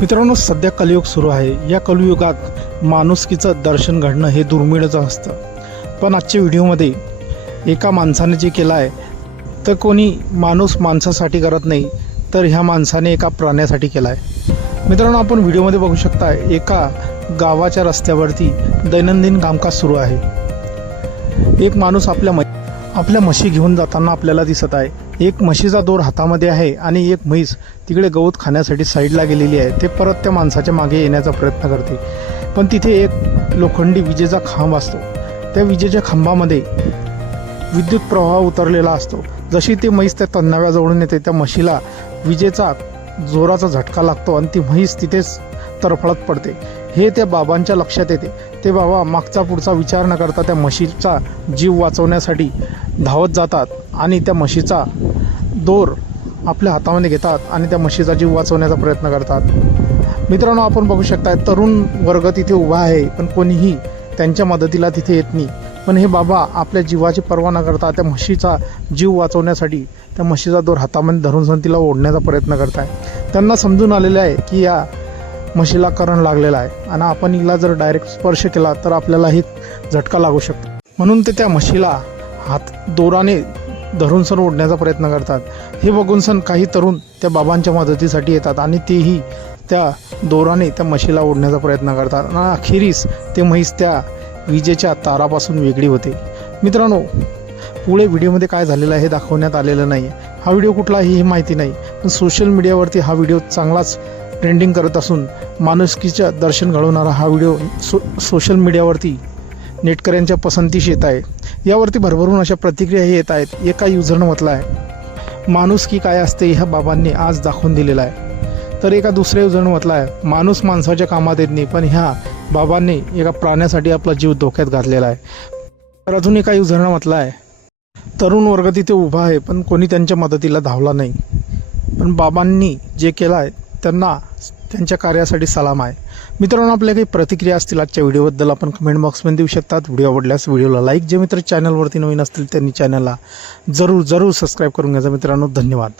मित्रांनो, सध्या कलियुग सुरू आहे। या कलियुगात माणुसकीचं दर्शन घडणं हे दुर्मिळच असतं। पण आजच्या व्हिडिओमध्ये एका माणसाने जे केलं आहे, तर कोणी माणूस माणसासाठी करत नाही, तर ह्या माणसाने एका प्राण्यासाठी केला आहे। मित्रांनो, आपण व्हिडिओमध्ये बघू शकता, एका गावाच्या रस्त्यावरती दैनंदिन कामकाज सुरू आहे। एक माणूस आपल्या म्हशी घेऊन जाताना आपल्याला दिसत आहे। एक म्हशीचा दोर हातामध्ये आहे आणि एक म्हैस तिकडे गवत खाण्यासाठी साईडला गेलेली आहे। ते परत त्या माणसाच्या मागे येण्याचा प्रयत्न करते, पण तिथे एक लोखंडी विजेचा खांब असतो। त्या विजेच्या खांबामध्ये विद्युत प्रवाह उतरलेला असतो। जशी ती म्हैस त्या तणाव्याजवळून येते, त्या म्हशीला विजेचा जोराचा झटका लागतो आणि ती म्हैस तिथेच तरफडत पडते। हे त्या बाबांच्या लक्षात येते। ते बाबा मागचा पुढचा विचार न करता त्या म्हशीचा जीव वाचवण्यासाठी धावत जातात आणि त्या म्हशीचा दोर आपल्या हातामध्ये घेतात आणि त्या म्हशीचा जीव वाचवण्याचा प्रयत्न करतात। मित्रांनो, आपण बघू शकता, तरुण वर्ग तिथे उभा आहे, पण कोणीही त्यांच्या मदतीला तिथे येत नाही। पण हे बाबा आपल्या जीवाची पर्वा न करता त्या म्हशीचा जीव वाचवण्यासाठी त्या म्हशीचा दोर हातामध्ये धरून तिला ओढण्याचा प्रयत्न करत आहे। त्यांना समजून आलेले आहे की या म्हशीला करंट लागलेला आहे आणि आपण हिला जर डायरेक्ट स्पर्श केला तर आपल्यालाही झटका लागू शकतो। म्हणून ते त्या म्हशीला दोराने धरून सण ओढण्याचा प्रयत्न करतात। हे बघून सण काही तरुण त्या बाबांच्या मदतीसाठी येतात आणि तेही त्या दोराने त्या म्हशीला ओढण्याचा प्रयत्न करतात आणि अखेरीस ते म्हैस त्या विजेच्या तारापासून वेगळी होते। मित्रांनो, पुढे व्हिडिओमध्ये काय झालेलं आहे हे दाखवण्यात आलेलं नाही। हा व्हिडिओ कुठलाही ही माहिती नाही, पण सोशल मीडियावरती हा व्हिडिओ चांगलाच ट्रेंडिंग करत असून माणुसकीचं दर्शन घडवणारा हा व्हिडिओ सोशल मीडियावरती नेटकऱ्यांच्या पसंतीस येत आहे। यावरती भरभरून अशा प्रतिक्रिया येत आहेत। एका युजरनं म्हटलं आहे, माणुसकी काय असते ह्या बाबांनी आज दाखवून दिलेलं आहे। तर एका दुसऱ्या युजरनं म्हटलं आहे, माणूस माणसाच्या कामात येत नाही, पण ह्या बाबांनी एका प्राण्यासाठी आपला जीव धोक्यात घातलेला आहे। तर अजून एका युजरनं म्हटलं आहे, तरुण वर्ग तिथे उभा आहे, पण कोणी त्यांच्या मदतीला धावला नाही। पण बाबांनी जे केलं आहे त्यांना त्यांच्या कार्यासाठी सलाम आहे। मित्रांनो, आपल्या काही प्रतिक्रिया असतील आजच्या व्हिडिओबद्दल आपण कमेंट बॉक्समध्ये देऊ शकतात। व्हिडिओ आवडल्यास व्हिडिओला लाईक, जे मित्र चॅनलवरती नवीन असतील त्यांनी चॅनलला जरूर सबस्क्राईब करून घ्यायचं। मित्रांनो, धन्यवाद।